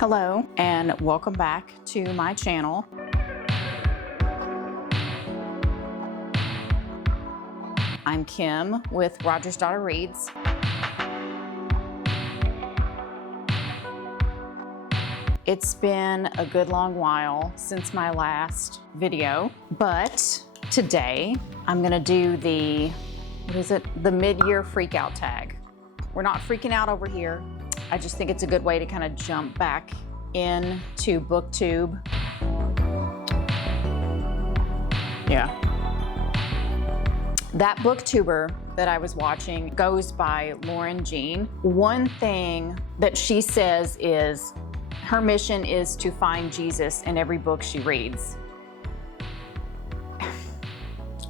Hello and welcome back to my channel. I'm Kim with rodgersdaughter Reads. It's been a good long while since my last video, but today I'm gonna do the mid-year freakout tag. We're not freaking out over here. I just think it's a good way to kind of jump back into BookTube. Yeah. That booktuber that I was watching goes by Lauren Jean. One thing that she says is her mission is to find Jesus in every book she reads.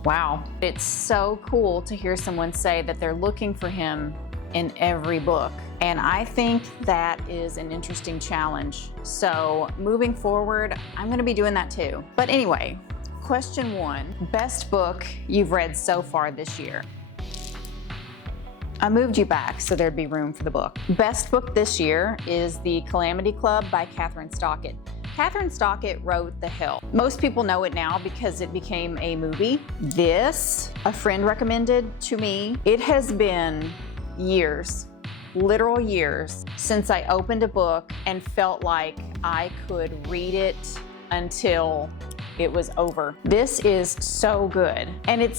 Wow. It's so cool to hear someone say that they're looking for him in every book. And I think that is an interesting challenge. So moving forward, I'm gonna be doing that too. But anyway, question one, best book you've read so far this year. I moved you back so there'd be room for the book. Best book this year is The Calamity Club by Catherine Stockett. Catherine Stockett wrote The Help. Most people know it now because it became a movie. This, a friend recommended to me. It has been years, literal years, since I opened a book and felt like I could read it until it was over. This is so good. And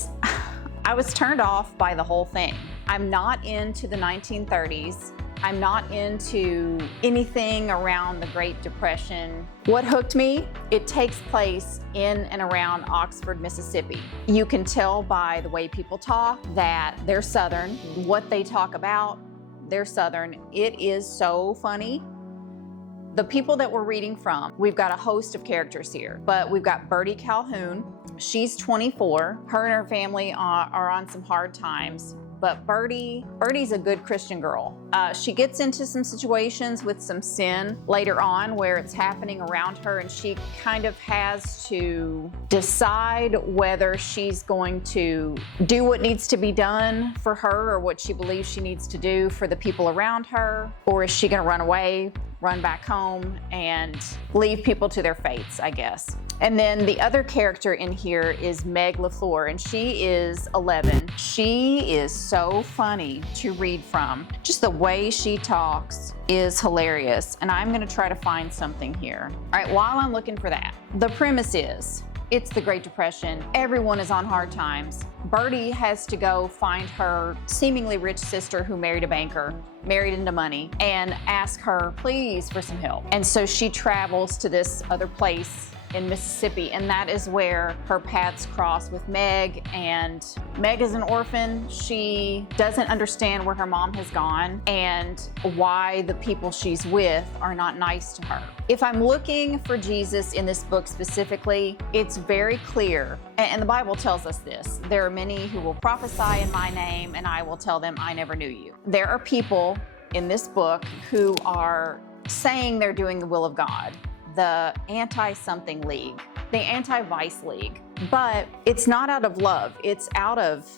I was turned off by the whole thing. I'm not into the 1930s. I'm not into anything around the Great Depression. What hooked me? It takes place in and around Oxford, Mississippi. You can tell by the way people talk that they're Southern. What they talk about, they're Southern. It is so funny. The people that we're reading from, we've got a host of characters here, but we've got Bertie Calhoun. She's 24. Her and her family are on some hard times. But Bertie's a good Christian girl. She gets into some situations with some sin later on where it's happening around her, and she kind of has to decide whether she's going to do what needs to be done for her or what she believes she needs to do for the people around her, or is she gonna run away, run back home, and leave people to their fates, I guess. And then the other character in here is Meg LaFleur, and she is 11. She is so funny to read from. Just the way she talks is hilarious, and I'm gonna try to find something here. All right, while I'm looking for that, the premise is, it's the Great Depression. Everyone is on hard times. Bertie has to go find her seemingly rich sister who married a banker, married into money, and ask her, please, for some help. And so she travels to this other place in Mississippi, and that is where her paths cross with Meg. And Meg is an orphan. She doesn't understand where her mom has gone and why the people she's with are not nice to her. If I'm looking for Jesus in this book specifically, it's very clear, and the Bible tells us this, there are many who will prophesy in my name, and I will tell them, I never knew you. There are people in this book who are saying they're doing the will of God, the anti-something league, the anti-vice league. But it's not out of love, it's out of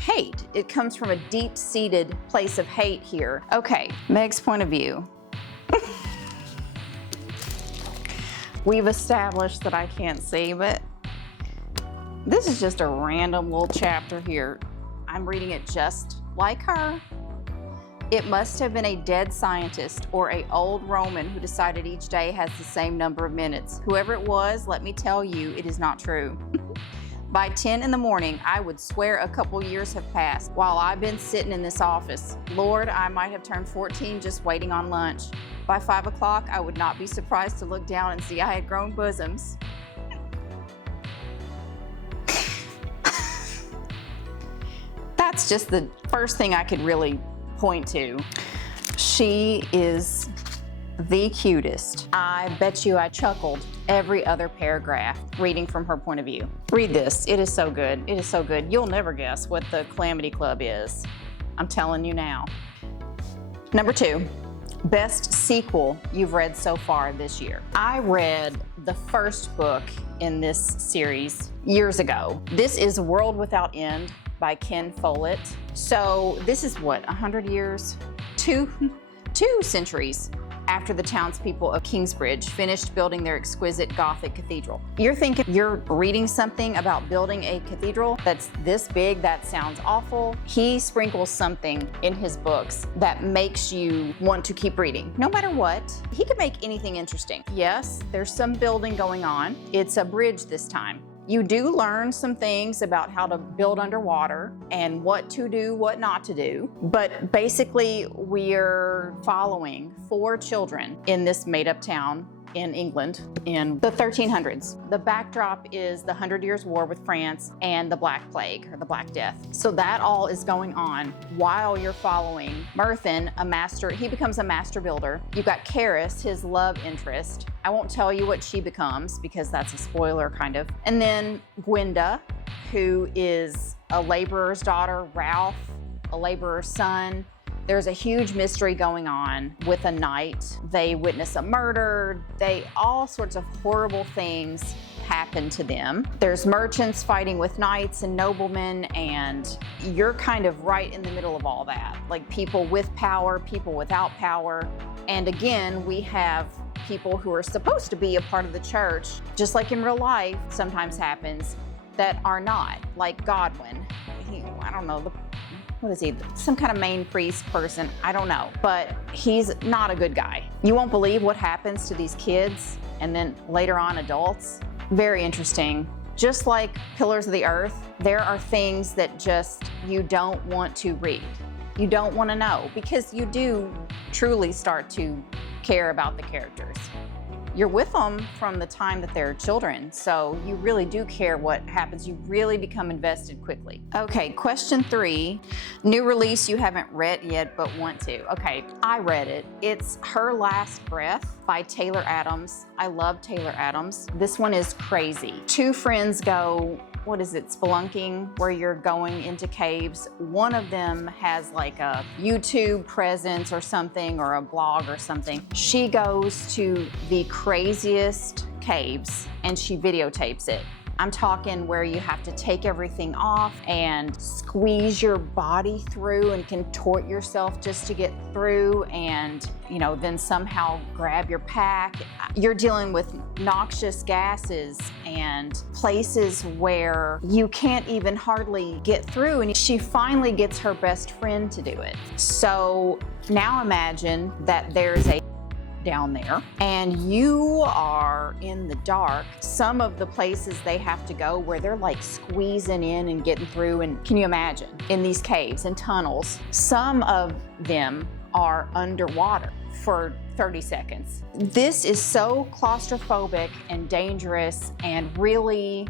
hate. It comes from a deep-seated place of hate here. Okay, Meg's point of view. We've established that I can't see, but this is just a random little chapter here. I'm reading it just like her. It must have been a dead scientist or an old Roman who decided each day has the same number of minutes. Whoever it was, let me tell you, it is not true. By 10 in the morning, I would swear a couple years have passed while I've been sitting in this office. Lord, I might have turned 14 just waiting on lunch. By 5 o'clock, I would not be surprised to look down and see I had grown bosoms. That's just the first thing I could really point to. She is the cutest. I bet you I chuckled every other paragraph reading from her point of view. Read this, it is so good, it is so good. You'll never guess what the Calamity Club is. I'm telling you now. Number two, best sequel you've read so far this year. I read the first book in this series years ago. This is World Without End by Ken Follett. So this is what, 100 years? Two centuries after the townspeople of Kingsbridge finished building their exquisite Gothic cathedral. You're thinking you're reading something about building a cathedral that's this big, that sounds awful. He sprinkles something in his books that makes you want to keep reading. No matter what, he can make anything interesting. Yes, there's some building going on. It's a bridge this time. You do learn some things about how to build underwater and what to do, what not to do. But basically, we're following 4 children in this made-up town in England in the 1300s. The backdrop is the 100 Years' War with France and the Black Plague, or the Black Death. So that all is going on while you're following Merthin, he becomes a master builder. You've got Karis, his love interest. I won't tell you what she becomes because that's a spoiler, kind of. And then Gwenda, who is a laborer's daughter, Ralph, a laborer's son. There's a huge mystery going on with a knight. They witness a murder. All sorts of horrible things happen to them. There's merchants fighting with knights and noblemen, and you're kind of right in the middle of all that. Like people with power, people without power. And again, we have people who are supposed to be a part of the church, just like in real life sometimes happens, that are not, like Godwin. I don't know, what is he? Some kind of main priest person, I don't know, but he's not a good guy. You won't believe what happens to these kids and then later on adults. Very interesting. Just like Pillars of the Earth, there are things that just you don't want to read. You don't want to know because you do truly start to care about the characters. You're with them from the time that they're children, so you really do care what happens. You really become invested quickly. Okay, question 3. New release you haven't read yet but want to. Okay, I read it. It's Her Last Breath by Taylor Adams. I love Taylor Adams. This one is crazy. 2 friends go, what is it, spelunking, where you're going into caves. One of them has like a YouTube presence or something, or a blog or something. She goes to the craziest caves and she videotapes it. I'm talking where you have to take everything off and squeeze your body through and contort yourself just to get through, and then somehow grab your pack. You're dealing with noxious gases and places where you can't even hardly get through, and she finally gets her best friend to do it. So now imagine that there's a down there and you are in the dark. Some of the places they have to go where they're like squeezing in and getting through, and can you imagine in these caves and tunnels, some of them are underwater for 30 seconds. This is so claustrophobic and dangerous, and really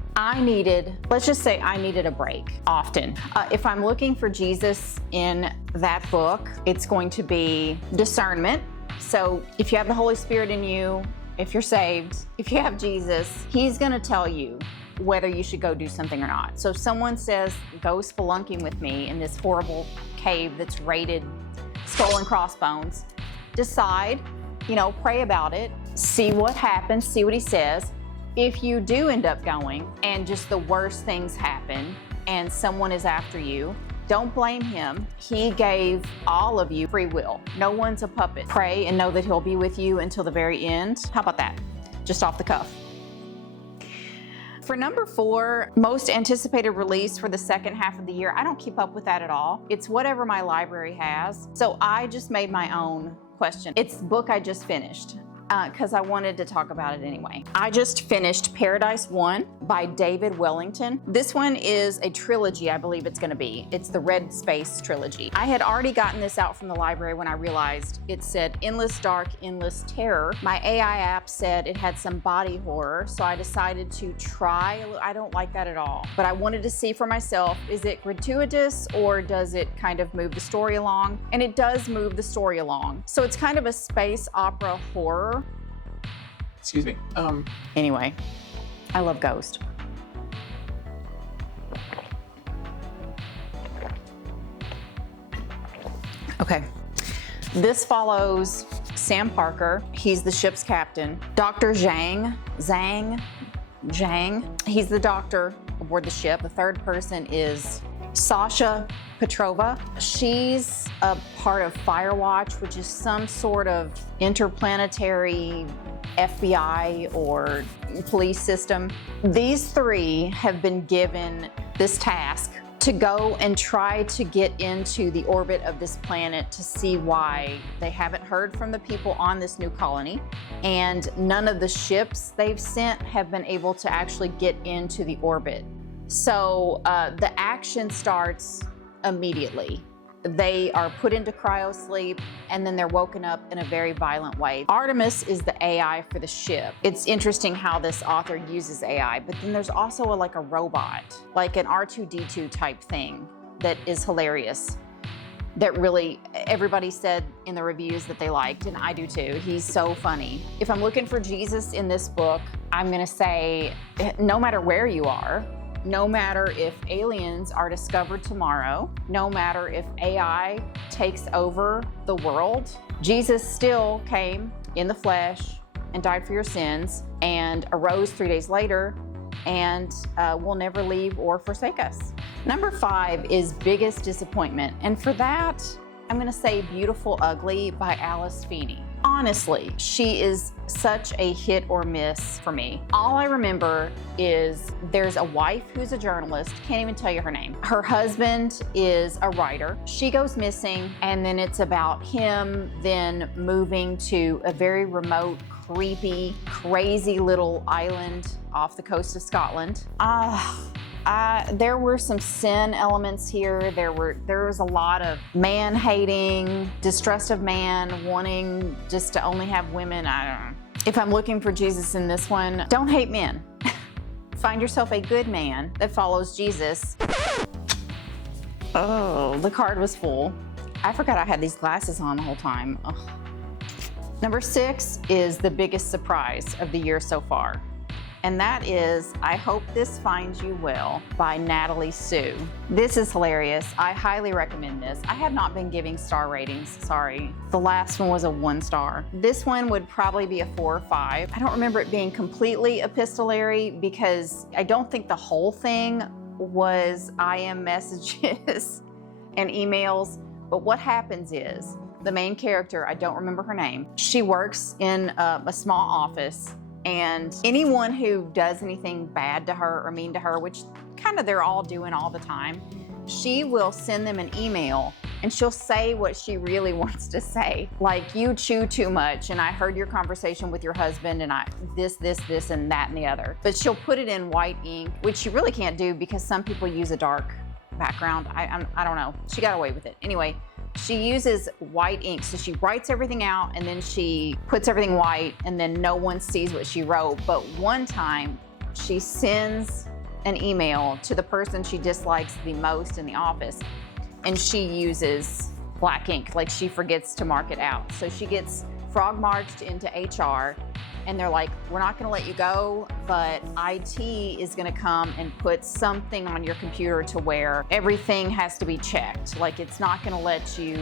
let's just say I needed a break often. If I'm looking for Jesus in that book, it's going to be discernment. So if you have the Holy Spirit in you, if you're saved, if you have Jesus, he's going to tell you whether you should go do something or not. So if someone says, go spelunking with me in this horrible cave that's rated skull and crossbones, decide, pray about it, see what happens, see what he says. If you do end up going and just the worst things happen and someone is after you, don't blame him. He gave all of you free will. No one's a puppet. Pray and know that he'll be with you until the very end. How about that? Just off the cuff. For number 4, most anticipated release for the second half of the year, I don't keep up with that at all. It's whatever my library has. So I just made my own question. It's the book I just finished. Because I wanted to talk about it anyway. I just finished Paradise 1 by David Wellington. This one is a trilogy, I believe it's going to be. It's the Red Space trilogy. I had already gotten this out from the library when I realized it said Endless Dark, Endless Terror. My AI app said it had some body horror, so I decided to try. I don't like that at all, but I wanted to see for myself, is it gratuitous or does it kind of move the story along? And it does move the story along. So it's kind of a space opera horror. Excuse me. Anyway, I love Ghost. Okay. This follows Sam Parker. He's the ship's captain. Dr. Zhang. He's the doctor aboard the ship. The third person is Sasha Petrova. She's a part of Firewatch, which is some sort of interplanetary FBI or police system. These three have been given this task to go and try to get into the orbit of this planet to see why they haven't heard from the people on this new colony, and none of the ships they've sent have been able to actually get into the orbit. So the action starts immediately. They are put into cryosleep and then they're woken up in a very violent way. Artemis is the AI for the ship. It's interesting how this author uses AI, but then there's also like a robot, like an R2-D2 type thing that is hilarious. That really, everybody said in the reviews that they liked, and I do too. He's so funny. If I'm looking for Jesus in this book, I'm gonna say, no matter where you are, no matter if aliens are discovered tomorrow, no matter if AI takes over the world, Jesus still came in the flesh and died for your sins and arose 3 days later and will never leave or forsake us. Number 5 is Biggest Disappointment. And for that, I'm gonna say Beautiful Ugly by Alice Feeney. Honestly, she is such a hit or miss for me. All I remember is there's a wife who's a journalist, can't even tell you her name. Her husband is a writer. She goes missing, and then it's about him then moving to a very remote, creepy, crazy little island off the coast of Scotland. There were some sin elements here. There was a lot of man hating, distrust of man, wanting just to only have women. I don't know. If I'm looking for Jesus in this one, don't hate men. Find yourself a good man that follows Jesus. Oh, the card was full. I forgot I had these glasses on the whole time. Ugh. Number 6 is The Biggest Surprise of the year so far. And that is I Hope This Finds You Well by Natalie Sue. This is hilarious. I highly recommend this. I have not been giving star ratings, sorry. The last one was a 1 star. This one would probably be a 4 or 5. I don't remember it being completely epistolary because I don't think the whole thing was IM messages and emails. But what happens is the main character, I don't remember her name, she works in a small office, and anyone who does anything bad to her or mean to her, which kind of they're all doing all the time, she will send them an email and she'll say what she really wants to say. Like, you chew too much, and I heard your conversation with your husband, and this, and that, and the other. But she'll put it in white ink, which you really can't do because some people use a dark background. I don't know. She got away with it. Anyway, she uses white ink, so she writes everything out and then she puts everything white, and then no one sees what she wrote. But one time she sends an email to the person she dislikes the most in the office, and she uses black ink, like she forgets to mark it out. So she gets frog marched into HR, and they're like, we're not gonna let you go, but IT is gonna come and put something on your computer to where everything has to be checked. Like, it's not gonna let you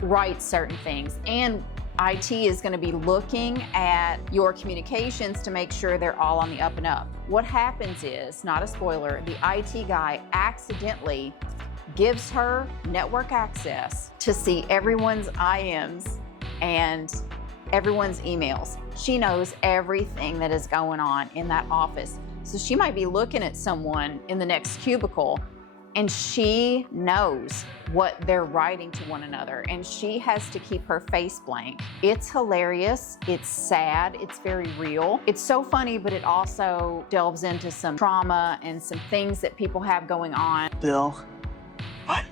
write certain things. And IT is gonna be looking at your communications to make sure they're all on the up and up. What happens is, not a spoiler, the IT guy accidentally gives her network access to see everyone's IMs and everyone's emails. She knows everything that is going on in that office. So she might be looking at someone in the next cubicle, and she knows what they're writing to one another, and she has to keep her face blank. It's hilarious, it's sad, it's very real. It's so funny, but it also delves into some trauma and some things that people have going on. Bill, what?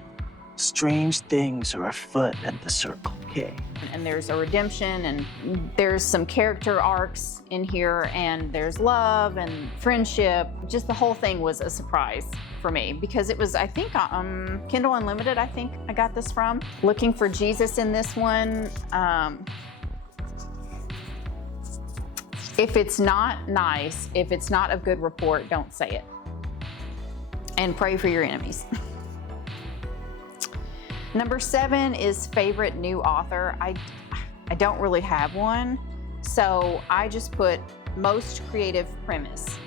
Strange things are afoot at the Circle K. And there's a redemption, and there's some character arcs in here, and there's love and friendship. Just the whole thing was a surprise for me because it was, I think, Kindle Unlimited, I think I got this from. Looking for Jesus in this one. If it's not nice, if it's not a good report, don't say it. And pray for your enemies. Number 7 is favorite new author. I don't really have one, so I just put most creative premise.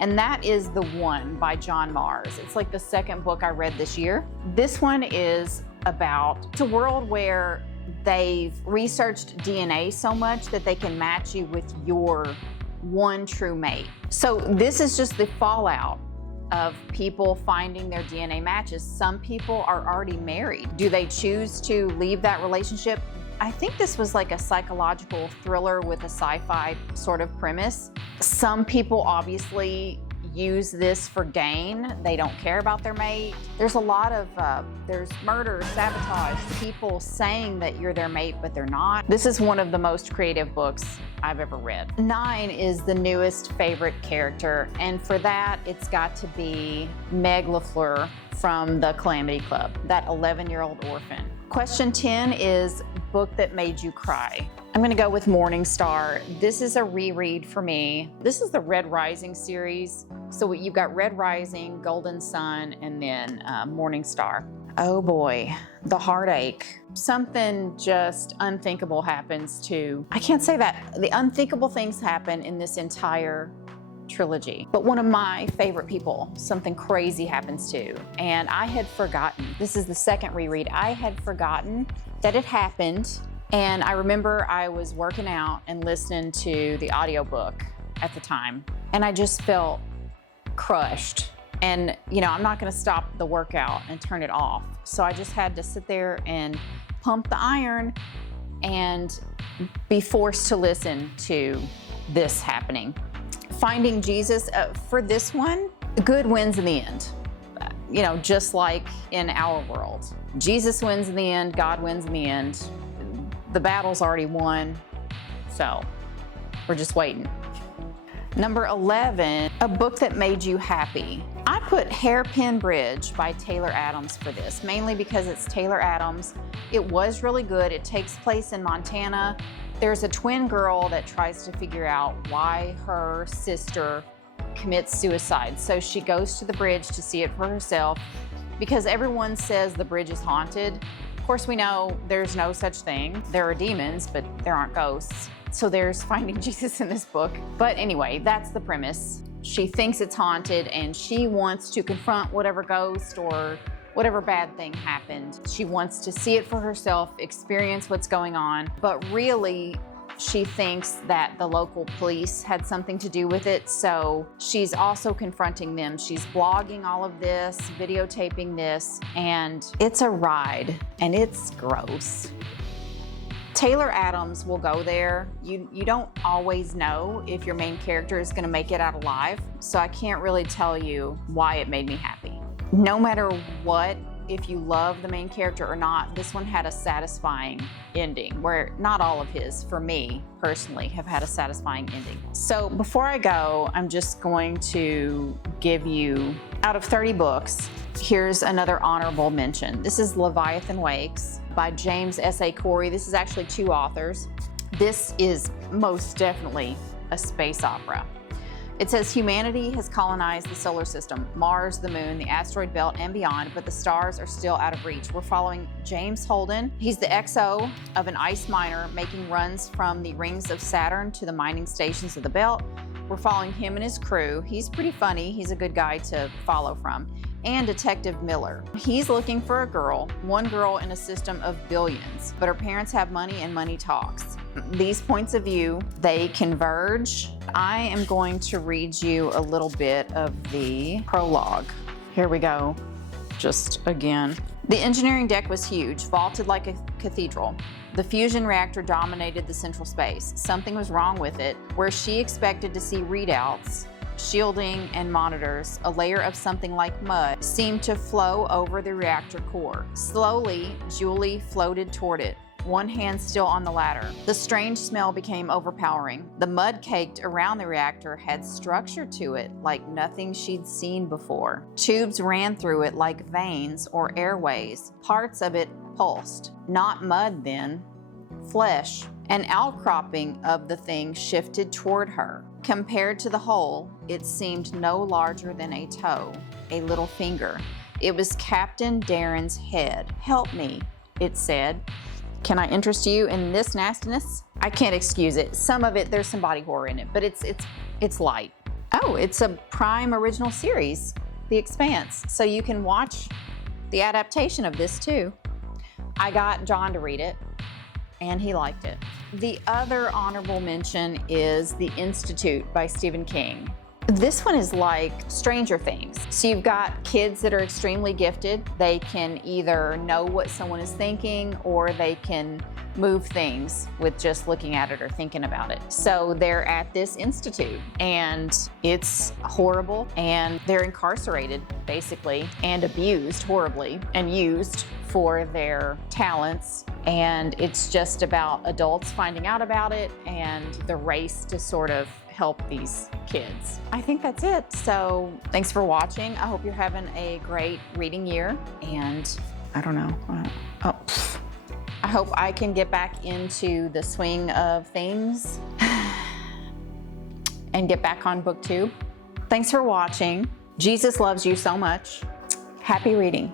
and that is The One by John Mars. It's like the second book I read this year. This one is about, it's a world where they've researched DNA so much that they can match you with your one true mate. So this is just the fallout of people finding their DNA matches. Some people are already married. Do they choose to leave that relationship? I think this was like a psychological thriller with a sci-fi sort of premise. Some people obviously use this for gain. They don't care about their mate. There's a lot of, there's murder, sabotage, people saying that you're their mate, but they're not. This is one of the most creative books I've ever read. 9 is the newest favorite character, and for that, it's got to be Meg LaFleur from the Calamity Club, that 11-year-old orphan. Question 10 is book that made you cry. I'm gonna go with Morning Star. This is a reread for me. This is the Red Rising series. So you've got Red Rising, Golden Sun, and then Morning Star. Oh boy, the heartache. Something just unthinkable happens to, I can't say that, the unthinkable things happen in this entire trilogy. But one of my favorite people, something crazy happens to, and I had forgotten. This is the second reread. I had forgotten that it happened, and I remember I was working out and listening to the audiobook at the time, and I just felt crushed. And you know, I'm not gonna stop the workout and turn it off. So I just had to sit there and pump the iron and be forced to listen to this happening. Finding Jesus, for this one, good wins in the end. You know, just like in our world. Jesus wins in the end, God wins in the end. The battle's already won, so we're just waiting. Number 11, a book that made you happy. I put Hairpin Bridge by Taylor Adams for this, mainly because it's Taylor Adams. It was really good. It takes place in Montana. There's a twin girl that tries to figure out why her sister commits suicide. So she goes to the bridge to see it for herself because everyone says the bridge is haunted. Of course, we know there's no such thing. There are demons, but there aren't ghosts. So there's finding Jesus in this book. But anyway, that's the premise. She thinks it's haunted and she wants to confront whatever ghost or whatever bad thing happened. She wants to see it for herself, experience what's going on, but really she thinks that the local police had something to do with it, so she's also confronting them. She's blogging all of this, videotaping this, and it's a ride, and it's gross. Taylor Adams will go there. You don't always know if your main character is gonna make it out alive, so I can't really tell you why it made me happy. No matter what, if you love the main character or not, this one had a satisfying ending, where not all of his, for me personally, have had a satisfying ending. So before I go, I'm just going to give you, out of 30 books, here's another honorable mention. This is Leviathan Wakes by James S.A. Corey. This is actually 2 authors. This is most definitely a space opera. It says humanity has colonized the solar system, Mars, the moon, the asteroid belt, and beyond, but the stars are still out of reach. We're following James Holden. He's the XO of an ice miner making runs from the rings of Saturn to the mining stations of the belt. We're following him and his crew. He's pretty funny. He's a good guy to follow from. And Detective Miller. He's looking for a girl, one girl in a system of billions, but her parents have money and money talks. These points of view, they converge. I am going to read you a little bit of the prologue. Here we go, just again. The engineering deck was huge, vaulted like a cathedral. The fusion reactor dominated the central space. Something was wrong with it, where she expected to see readouts, shielding, and monitors. A layer of something like mud seemed to flow over the reactor core. Slowly, Julie floated toward it, one hand still on the ladder. The strange smell became overpowering. The mud caked around the reactor had structure to it like nothing she'd seen before. Tubes ran through it like veins or airways. Parts of it pulsed. Not mud then, flesh. An outcropping of the thing shifted toward her. Compared to the whole, it seemed no larger than a toe, a little finger. It was Captain Darren's head. "Help me," it said. "Can I interest you in this nastiness?" I can't excuse it. Some of it, there's some body horror in it, but it's light. Oh, it's a Prime original series, The Expanse. So you can watch the adaptation of this too. I got John to read it, and he liked it. The other honorable mention is The Institute by Stephen King. This one is like Stranger Things. So you've got kids that are extremely gifted. They can either know what someone is thinking, or they can move things with just looking at it or thinking about it. So they're at this institute, and it's horrible, and they're incarcerated basically, and abused horribly, and used for their talents. And it's just about adults finding out about it and the race to sort of help these kids. I think that's it. So thanks for watching. I hope you're having a great reading year, and I don't know. I hope I can get back into the swing of things and get back on BookTube. Thanks for watching. Jesus loves you so much. Happy reading.